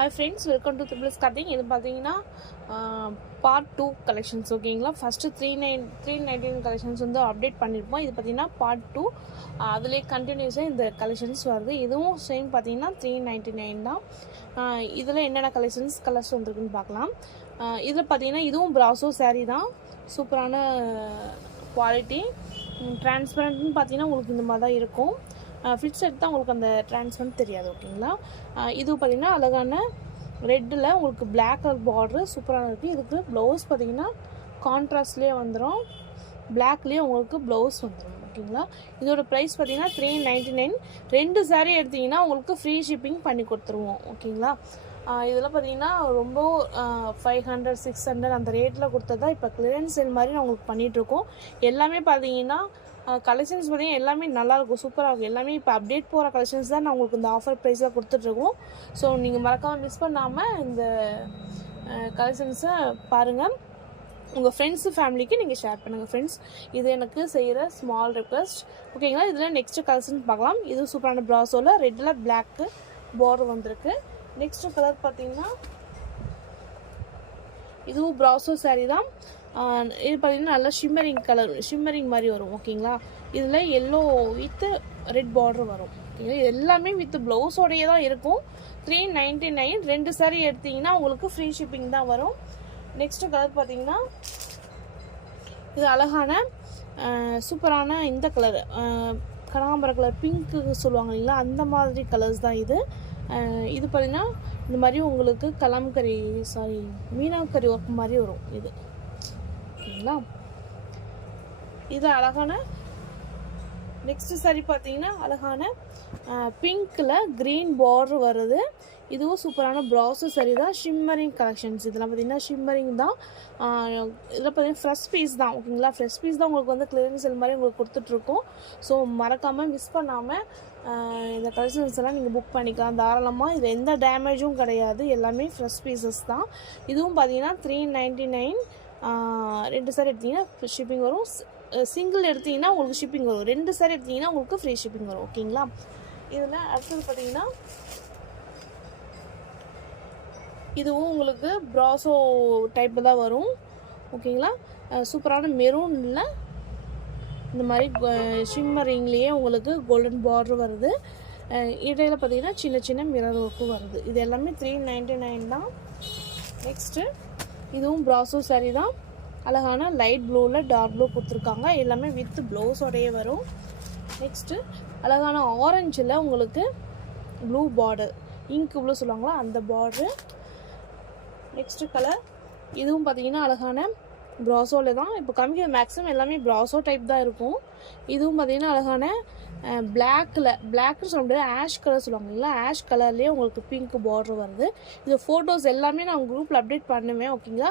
Hi friends, welcome to Triple Cutting. இது பார்த்தீங்கன்னா part 2 collections ஓகேங்களா. ஃபஸ்ட்டு 399 கலெக்ஷன்ஸ் வந்து அப்டேட் பண்ணியிருப்போம். இது பார்த்தீங்கன்னா பார்ட் 2 அதிலே கண்டினியூஸாக இந்த கலெக்ஷன்ஸ் வருது. இதுவும் சேம் பார்த்தீங்கன்னா 399 தான். இதில் என்னென்ன கலர்ஸ் வந்துருக்குன்னு பார்க்கலாம். இதில் பார்த்தீங்கன்னா இதுவும் ப்ராசோ சாரீ தான். சூப்பரான குவாலிட்டி. டிரான்ஸ்பரண்ட்னு பார்த்தீங்கன்னா உங்களுக்கு இந்த மாதிரி தான் இருக்கும். ஃபிட்ஸ் எடுத்தால் உங்களுக்கு அந்த டிரான்ஸ்பரண்ட் தெரியாது ஓகேங்களா. இது பார்த்திங்கன்னா அழகான ரெட்டில் உங்களுக்கு பிளாக் கலர் பார்டரு சூப்பராக இருக்குது. இதுக்கு ப்ளவுஸ் பார்த்திங்கன்னா கான்ட்ராஸ்ட்லேயே வந்துடும், பிளாக்லேயே உங்களுக்கு ப்ளவுஸ் வந்துடும் ஓகேங்களா. இதோட ப்ரைஸ் பார்த்திங்கன்னா 399. 2 சாரீ எடுத்திங்கன்னா உங்களுக்கு ஃப்ரீ ஷிப்பிங் பண்ணி கொடுத்துருவோம் ஓகேங்களா. இதில் பார்த்திங்கன்னா ரொம்ப 500 600 அந்த ரேட்டில் கொடுத்ததா இப்போ கிளியரன்ஸ் சேல் மாதிரி நான் உங்களுக்கு பண்ணிகிட்ருக்கோம். எல்லாமே பார்த்தீங்கன்னா கலெக்ஷன்ஸ் பார்த்தீங்கன்னா எல்லாமே நல்லாயிருக்கும், சூப்பராக இருக்கும். எல்லாமே இப்போ அப்டேட் போகிற கலெக்ஷன்ஸ் தான் நான் உங்களுக்கு இந்த ஆஃபர் ப்ரைஸில் கொடுத்துட்ருக்கோம். ஸோ நீங்கள் மறக்காமல் மிஸ் பண்ணாமல் இந்த கலெக்ஷன்ஸை பாருங்கள். உங்கள் ஃப்ரெண்ட்ஸு ஃபேமிலிக்கு நீங்கள் ஷேர் பண்ணுங்கள் ஃப்ரெண்ட்ஸ். இது எனக்கு செய்கிற ஸ்மால் ரெக்வெஸ்ட் ஓகேங்களா. இதில் நெக்ஸ்ட்டு கலெக்ஷன் பார்க்கலாம். இது சூப்பரான ப்ராஸோவில் ரெட்டில் பிளாக்கு பார்டர் வந்திருக்கு. நெக்ஸ்ட்டு கலர் பார்த்தீங்கன்னா இதுவும் ப்ராசோ சாரீ தான். இது பார்த்தீங்கன்னா நல்லா ஷிம்மரிங் மாதிரி வரும் ஓகேங்களா. இதில் எல்லோ வித் ரெட் பார்டர் வரும் ஓகேங்களா. எல்லாமே வித் ப்ளவுஸோடையே தான் இருக்கும். 399. 2 சாரீ எடுத்திங்கன்னா உங்களுக்கு ஃப்ரீ ஷிப்பிங் தான் வரும். நெக்ஸ்ட்டு கலர் பார்த்தீங்கன்னா இது அழகான சூப்பரான இந்த கலர் கனகாம்பர கலர் பிங்க்கு சொல்லுவாங்க இல்லைங்களா, அந்த மாதிரி கலர்ஸ் தான் இது. இது பார்த்திங்கன்னா இந்த மாதிரி உங்களுக்கு மீனாக்கரி ஒர்க் மாதிரி வரும் இது ஓகேங்களா. இது அழகான நெக்ஸ்ட் சாரி பார்த்தீங்கன்னா அழகான பிங்க்கில் க்ரீன் பார்டர் வருது. இதுவும் சூப்பரான ப்ராசோ சாரி தான். ஷிம்மரிங் கலெக்ஷன்ஸ் இதெல்லாம் பார்த்தீங்கன்னா ஷிம்மரிங் தான். இதில் பார்த்தீங்கன்னா ஃப்ரெஷ் பீஸ் தான் ஓகேங்களா. ஃப்ரெஷ் பீஸ் தான் உங்களுக்கு வந்து கிளியரன்ஸ் செல் மாதிரி உங்களுக்கு கொடுத்துட்ருக்கோம். ஸோ மறக்காமல் மிஸ் பண்ணாமல் இந்த கலெக்ஷன்ஸ் எல்லாம் நீங்கள் புக் பண்ணிக்கலாம் தாராளமாக. இது எந்த டேமேஜும் கிடையாது, எல்லாமே ஃப்ரெஷ் பீசஸ் தான். இதுவும் பார்த்தீங்கன்னா 399. 2 சாரி எடுத்திங்கன்னா ஷிப்பிங் வரும். சிங்கிள் எடுத்திங்கன்னா உங்களுக்கு ஷிப்பிங் வரும். 2 சாரி எடுத்திங்கன்னா உங்களுக்கு ஃப்ரீ ஷிப்பிங் வரும் ஓகேங்களா. இதில் அடுத்தது பார்த்தீங்கன்னா இதுவும் உங்களுக்கு ப்ராசோ டைப்பு தான் வரும் ஓகேங்களா. சூப்பரான மெரூனில் இந்த மாதிரி ஷிம்மரிங்லேயே உங்களுக்கு கோல்டன் பார்டர் வருது. இடையில பார்த்தீங்கன்னா சின்ன சின்ன மிரர் ஒர்க்கும் வருது. இது எல்லாமே 399 தான். நெக்ஸ்ட்டு இதுவும் ப்ராசோ சாரீ தான். அழகான லைட் ப்ளூவில் டார்க் ப்ளூ கொடுத்துருக்காங்க. எல்லாமே வித் ப்ளவுஸோடையே வரும். நெக்ஸ்ட்டு அழகான ஆரஞ்சில் உங்களுக்கு ப்ளூ பார்டர், இங்க் ப்ளூ சொல்லுவாங்களா அந்த பார்டரு. நெக்ஸ்ட்டு கலர் இதுவும் பார்த்தீங்கன்னா அழகான ப்ராசோவில் தான். இப்போ மேக்ஸிமம் எல்லாமே ப்ராசோ டைப் தான் இருக்கும். இதுவும் பார்த்தீங்கன்னா அழகான பிளாக்னு சொல்ல முடியாது, ஆஷ் கலர் சொல்லுவாங்க இல்லை, ஆஷ் கலர்லேயே உங்களுக்கு பிங்க் பார்டர் வருது. இது ஃபோட்டோஸ் எல்லாமே நான் குரூப்பில் அப்டேட் பண்ணுவேன் ஓகேங்களா.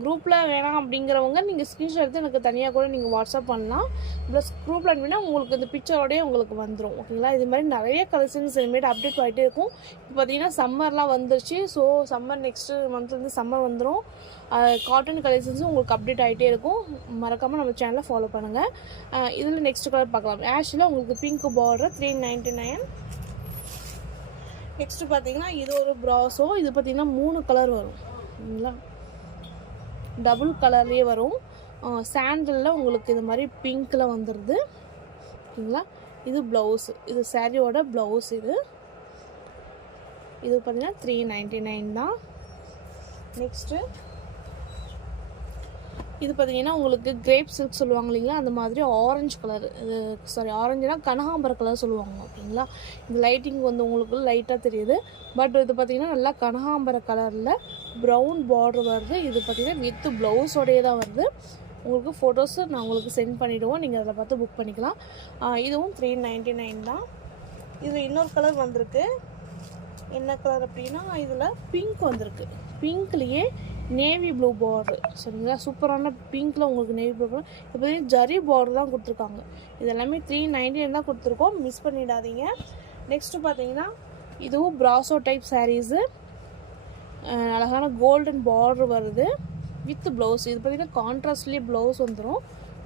குரூப்பில் வேணாம் அப்படிங்கிறவங்க நீங்கள் ஸ்க்ரீன்ஷாட் எடுத்து எனக்கு தனியாக கூட நீங்கள் வாட்ஸ்அப் பண்ணலாம். ப்ளஸ் குரூப்பில் அனுப்பினா உங்களுக்கு இந்த பிக்சரோடய உங்களுக்கு வந்துடும் ஓகேங்களா. இது மாதிரி நிறைய கலெக்ஷன்ஸ் இனிமேட்டு அப்டேட் ஆகிட்டே இருக்கும். இப்போ பார்த்தீங்கன்னா சம்மர்லாம் வந்துருச்சு. ஸோ சம்மர் நெக்ஸ்ட்டு மந்த்லேருந்து சம்மர் வந்துடும். காட்டன் கலெக்ஷன்ஸும் உங்களுக்கு அப்டேட் ஆகிட்டே இருக்கும். மறக்காமல் நம்ம சேனலை ஃபாலோ பண்ணுங்கள். இதில் நெக்ஸ்ட் கலர் பார்க்கலாம். ஆஷில் உங்களுக்கு பிங்க் பார்டர் 399. நெக்ஸ்ட்டு பார்த்தீங்கன்னா இது ஒரு ப்ராஸோ. இது பார்த்தீங்கன்னா 3 கலர் வரும் சரிங்களா, டபுள் கலர்லேயே வரும். சாண்டலில் உங்களுக்கு இது மாதிரி பிங்க்கில் வந்துடுது ஓகேங்களா. இது ப்ளவுஸு, இது சாரியோட ப்ளவுஸ். இது பார்த்தீங்கன்னா 399 தான். நெக்ஸ்ட்டு இது பார்த்தீங்கன்னா உங்களுக்கு கிரேப் சில்க் சொல்லுவாங்க இல்லைங்களா, அந்த மாதிரி ஆரஞ்சு கலர். ஆரஞ்சுனா கனகாம்பர கலர் சொல்லுவாங்க ஓகேங்களா. இந்த லைட்டிங் வந்து உங்களுக்கு லைட்டாக தெரியுது. பட் இது பார்த்தீங்கன்னா நல்லா கனகாம்பர கலரில் ப்ரௌன் பார்டர் வருது. இது பார்த்தீங்கன்னா வித் ப்ளவுஸோடையே தான் வருது. உங்களுக்கு ஃபோட்டோஸு நான் உங்களுக்கு சென்ட் பண்ணிவிடுவோம், நீங்கள் அதை பார்த்து புக் பண்ணிக்கலாம். இதுவும் 399 தான். இதில் இன்னொரு கலர் வந்திருக்கு. என்ன கலர் அப்படின்னா இதில் பிங்க் வந்திருக்கு. பிங்க்லேயே நேவி ப்ளூ பார்டர் சரிங்களா. சூப்பரான பிங்க்கில் உங்களுக்கு நேவி ப்ளூ பார்டர். இப்போ பார்த்தீங்கன்னா ஜரி பார்டர் தான் கொடுத்துருக்காங்க. இது எல்லாமே 399 தான் கொடுத்துருக்கோம், மிஸ் பண்ணிடாதீங்க. நெக்ஸ்ட்டு பார்த்தீங்கன்னா இதுவும் ப்ராசோ டைப் சாரீஸு. அழகான கோல்டன் பார்டர் வருது வித் ப்ளவுஸ். இது பார்த்தீங்கன்னா கான்ட்ராஸ்ட்லேயே ப்ளவுஸ் வந்துடும்.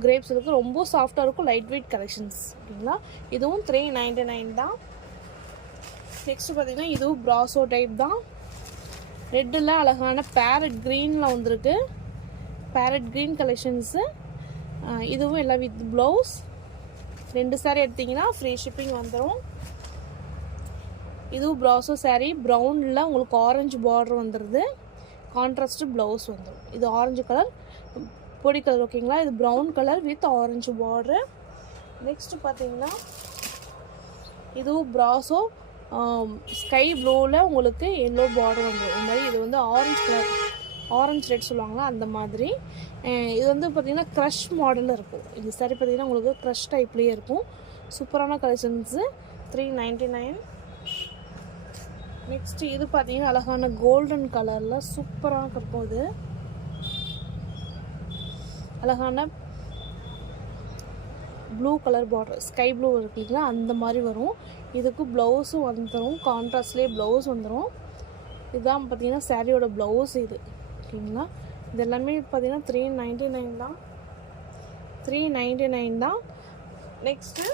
கிரேப்ஸ் இருக்குது, ரொம்ப சாஃப்டாக இருக்கும், லைட் வெயிட் கலெக்ஷன்ஸ் ஓகேங்களா. இதுவும் 399 தான். நெக்ஸ்ட்டு பார்த்தீங்கன்னா இதுவும் ப்ராசோ டைப் தான். ரெட்டில் அழகான பேரட் க்ரீனில் வந்திருக்கு. Farad green collections. இதுவும் எல்லாம் வித் ப்ளவுஸ். 2 சாரீ எடுத்திங்கன்னா ஃப்ரீ ஷிப்பிங் வந்துடும். இதுவும் ப்ராசோ சாரீ. ப்ரௌனில் உங்களுக்கு ஆரஞ்சு பார்டர் வந்துடுது. கான்ட்ராஸ்ட்டு ப்ளவுஸ் வந்துடும். இது ஆரஞ்சு கலர் பொடி கலர் ஓகேங்களா. இது brown colour with orange border. Next பார்த்தீங்கன்னா இதுவும் ப்ராசோ ஸ்கை ப்ளூவில் உங்களுக்கு எல்லோ பார்டர் வந்துடும். இந்த மாதிரி இது வந்து ஆரஞ்சு கலர், ஆரஞ்சு ரெட் சொல்லுவாங்களா அந்த மாதிரி. இது வந்து பார்த்திங்கன்னா க்ரஷ் மாடலில் இருக்கும். இது சரி பார்த்திங்கன்னா உங்களுக்கு க்ரஷ் டைப்லேயே இருக்கும். சூப்பரான கலெக்ஷன்ஸு. 399. நெக்ஸ்ட்டு இது பார்த்திங்கன்னா அழகான கோல்டன் கலரில் சூப்பராக இருக்கும். இது அழகான blue colour border, sky blue இருக்குங்களா அந்த மாதிரி வரும். இதுக்கு ப்ளவுஸும் வந்துடும். கான்ட்ராஸ்ட்லேயே ப்ளவுஸ் வந்துடும். இதுதான் பார்த்திங்கன்னா சாரியோட ப்ளவுஸ் இது ஓகேங்களா. இது எல்லாமே பார்த்திங்கன்னா 399 தான். 399 தான். நெக்ஸ்ட்டு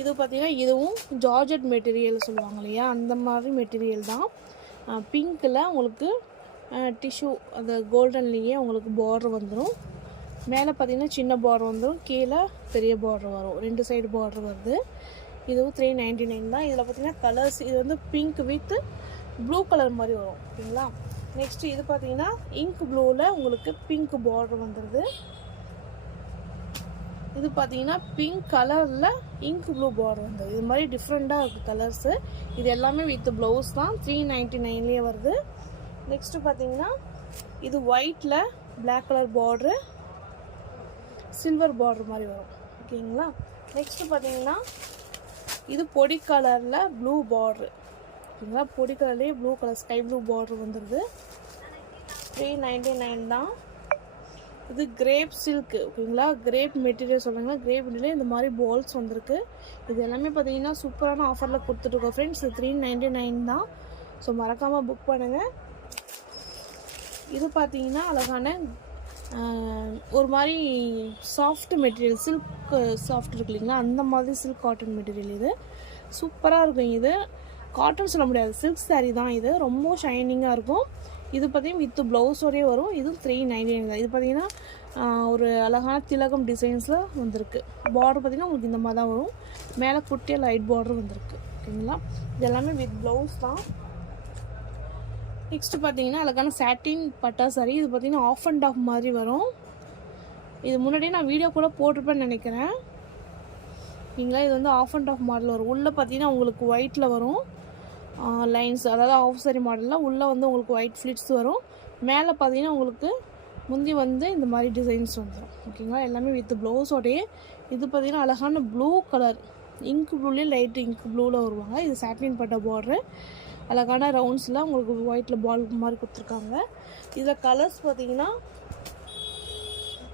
இது பார்த்திங்கன்னா இதுவும் ஜார்ஜெட் மெட்டீரியல் சொல்லுவாங்க இல்லையா அந்த மாதிரி மெட்டீரியல் தான். பிங்க்கில் உங்களுக்கு டிஷ்யூ அந்த கோல்டன்லேயே உங்களுக்கு பார்டர் வந்துடும். மேலே பார்த்திங்கன்னா சின்ன பார்டர் வந்துடும், கீழே பெரிய பார்டர் வரும். 2 சைடு பார்டர் வருது. இதுவும் 399 தான். இதில் பார்த்திங்கன்னா கலர்ஸ் இது வந்து பிங்க் வித் ப்ளூ கலர் மாதிரி வரும் ஓகேங்களா. நெக்ஸ்ட்டு இது பார்த்திங்கன்னா இங்க் ப்ளூவில் உங்களுக்கு பிங்க் பார்டர் வந்துடுது. இது பார்த்திங்கன்னா பிங்க் கலரில் இங்க் ப்ளூ பார்டர் வந்துடுது. இது மாதிரி டிஃப்ரெண்ட்டாக இருக்குது கலர்ஸு. இது எல்லாமே வித் ப்ளவுஸ் தான். 399லேயே வருது. நெக்ஸ்ட்டு பார்த்திங்கன்னா இது ஒயிட்டில் பிளாக் கலர் பார்ட்ரு, சில்வர் பார்டர் மாதிரி வரும் ஓகேங்களா. நெக்ஸ்ட்டு பார்த்திங்கன்னா இது பொடி கலரில் ப்ளூ பார்ட்ரு ஓகேங்களா. பொடி கலர்லேயே blue colour sky blue border வந்துடுது. 399 தான். இது கிரேப் சில்க்கு ஓகேங்களா. கிரேப் மெட்டீரியல் சொல்கிறாங்களா, கிரேப் மெட்டீரியல் இந்த மாதிரி பால்ஸ் வந்திருக்கு. இது எல்லாமே பார்த்தீங்கன்னா சூப்பரான ஆஃபரில் கொடுத்துட்ருக்கோம் ஃப்ரெண்ட்ஸ். 399 தான். ஸோ மறக்காமல் புக் பண்ணுங்கள். இது பார்த்தீங்கன்னா அழகான ஒரு மாதிரி சாஃப்ட் மெட்டீரியல், சில்க் சாஃப்ட் இருக்கு இல்லைங்களா அந்த மாதிரி சில்க் காட்டன் மெட்டீரியல். இது சூப்பராக இருக்கும். இது காட்டன் சொல்ல முடியாது, சில்க் சாரீ தான். இது ரொம்ப ஷைனிங்காக இருக்கும். இது பார்த்திங்கன்னா வித் ப்ளவுஸோடய வரும். இதுவும் 399 தான். இது பார்த்திங்கன்னா ஒரு அழகான திலகம் டிசைன்ஸில் வந்திருக்கு. பார்டர் பார்த்திங்கன்னா உங்களுக்கு இந்த மாதிரி தான் வரும். மேலே குட்டியாக லைட் பார்டர் வந்திருக்கு ஓகேங்களா. இது எல்லாமே வித் ப்ளவுஸ் தான். நெக்ஸ்ட்டு பார்த்தீங்கன்னா அழகான சாட்டின் பட்டா சாரி. இது பார்த்திங்கன்னா ஆஃப் அண்ட் ஆஃப் மாதிரி வரும். இது முன்னாடியே நான் வீடியோ கூட போட்டிருப்பேன்னு நினைக்கிறேன் ஓகேங்களா. இது வந்து ஆஃப் அண்ட் ஆஃப் மாடல் வரும். உள்ளே பார்த்தீங்கன்னா உங்களுக்கு ஒயிட்டில் வரும் லைன்ஸ், அதாவது ஆஃப் சாரி மாடலில் உள்ளே வந்து உங்களுக்கு ஒயிட் ஃப்ளிட்ஸ் வரும். மேலே பார்த்தீங்கன்னா உங்களுக்கு முந்தி வந்து இந்த மாதிரி டிசைன்ஸ் வந்துடும் ஓகேங்களா. எல்லாமே வித் ப்ளவுஸோடையே. இது பார்த்திங்கன்னா அழகான ப்ளூ கலர், இங்க் ப்ளூலேயே லைட் இங்க் ப்ளூவில் வருவாங்க. இது சாட்டின் பட்டா பார்டரு. அழகான ரவுண்ட்ஸில் உங்களுக்கு ஒயிட்டில் பால் மாதிரி கொடுத்துருக்காங்க. இதில் கலர்ஸ் பார்த்திங்கன்னா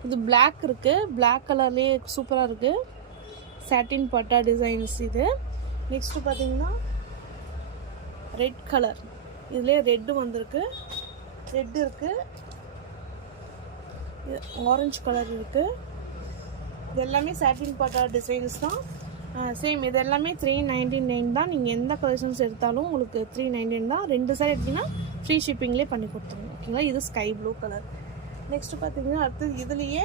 இது பிளாக் இருக்குது, பிளாக் கலர்லேயே சூப்பராக இருக்குது. சாட்டின் பட்டா டிசைன்ஸ் இது. நெக்ஸ்ட்டு பார்த்திங்கன்னா ரெட் கலர், இதுலேயே ரெட்டு வந்திருக்கு, ரெட் இருக்குது, ஆரஞ்சு கலர் இருக்குது. இது எல்லாமே சாட்டின் பட்டா டிசைன்ஸ் தான். சேம் இது எல்லாமே 399 தான். நீங்கள் எந்த கலெக்ஷன்ஸ் எடுத்தாலும் உங்களுக்கு 399 தான். 2 சாரி எடுத்திங்கன்னா ஃப்ரீ ஷிப்பிங்லேயே பண்ணி கொடுத்துருங்க ஓகேங்களா. இது ஸ்கை ப்ளூ கலர். நெக்ஸ்ட்டு பார்த்தீங்கன்னா அடுத்தது இதுலேயே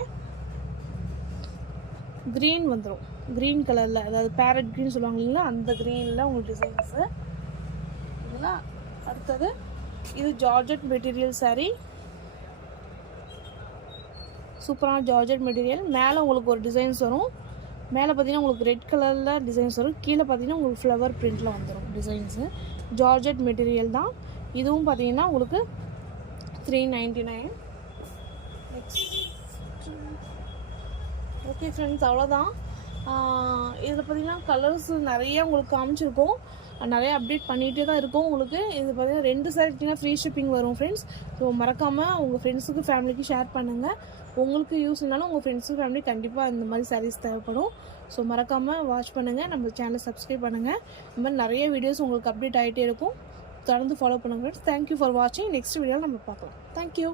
க்ரீன் வந்துடும். க்ரீன் கலரில், அதாவது பேரட் க்ரீன் சொல்லுவாங்க இல்லைங்களா அந்த க்ரீனில் உங்களுக்கு டிசைன்ஸு ஓகேங்களா. அடுத்தது இது ஜார்ஜெட் மெட்டீரியல் சாரீ. சூப்பரான ஜார்ஜெட் மெட்டீரியல். மேலே உங்களுக்கு ஒரு டிசைன்ஸ் வரும். மேலே பார்த்தீங்கன்னா உங்களுக்கு ரெட் கலரில் டிசைன்ஸ் வரும். கீழே பார்த்தீங்கன்னா உங்களுக்கு ஃப்ளவர் பிரிண்டில் வந்துடும் டிசைன்ஸு. ஜார்ஜெட் மெட்டீரியல் தான். இதுவும் பார்த்தீங்கன்னா உங்களுக்கு 399. ஓகே ஃப்ரெண்ட்ஸ், அவ்வளோதான். இதில் பார்த்தீங்கன்னா கலர்ஸ் நிறைய உங்களுக்கு காமிச்சிருக்கோம். நிறைய அப்டேட் பண்ணிகிட்டே தான் இருக்கும் உங்களுக்கு. இது பார்த்தீங்கன்னா 2 சாரி எடுத்திங்கன்னா ஃப்ரீ ஷிப்பிங் வரும் ஃப்ரெண்ட்ஸ். ஸோ மறக்காமல் உங்கள் ஃப்ரெண்ட்ஸுக்கு ஃபேமிலிக்கு ஷேர் பண்ணுங்கள். உங்களுக்கு யூஸ் இல்லைனாலும் உங்கள் ஃப்ரெண்ட்ஸுக்கு ஃபேமிலி கண்டிப்பாக இந்த மாதிரி சாரீஸ் தேவைப்படும். ஸோ மறக்காமல் வாட்ச் பண்ணுங்கள், நம்ம சேனலை சப்ஸ்கிரைப் பண்ணுங்கள். இந்த மாதிரி நிறைய வீடியோஸ் உங்களுக்கு அப்டேட் ஆகிட்டே இருக்கும். தொடர்ந்து ஃபாலோ பண்ணுங்கள் ஃப்ரெண்ட்ஸ். தேங்க்யூ ஃபார் வாட்சிங். நெக்ஸ்ட் வீடியோவில் நம்ம பார்க்கலாம். தேங்க்யூ.